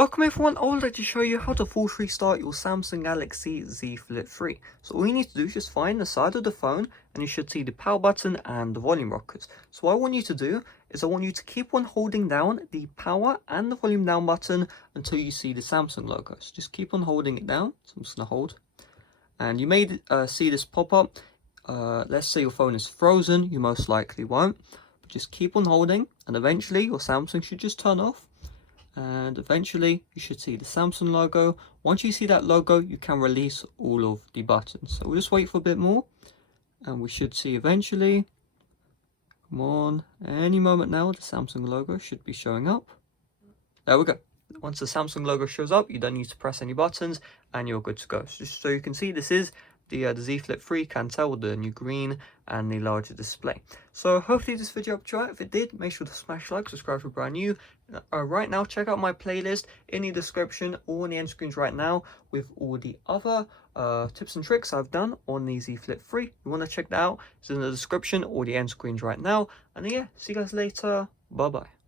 Welcome everyone, I would like to show you how to force restart your Samsung Galaxy Z Flip 3. So all you need to do is just find the side of the phone and you should see the power button and the volume rockers. So what I want you to do is I want you to keep on holding down the power and the volume down button until you see the Samsung logo. So just keep on holding it down. So I'm just going to hold. And you may see this pop up. Let's say your phone is frozen, you most likely won't. But just keep on holding and eventually your Samsung should just turn off. And eventually you should see the Samsung logo. Once you see that logo, you can release all of the buttons. So we'll just wait for a bit more and we should see eventually, come on, any moment now the Samsung logo should be showing up. There we go. Once the Samsung logo shows up, you don't need to press any buttons and you're good to go. So just so you can see, this is the Z Flip 3, can tell with the new green and the larger display. So hopefully this video helped you out. If it did, make sure to smash like, subscribe if you're brand new. Right now, check out my playlist in the description or in the end screens right now with all the other tips and tricks I've done on the Z Flip 3. If you want to check that out, it's in the description or the end screens right now. And yeah, see you guys later. Bye bye.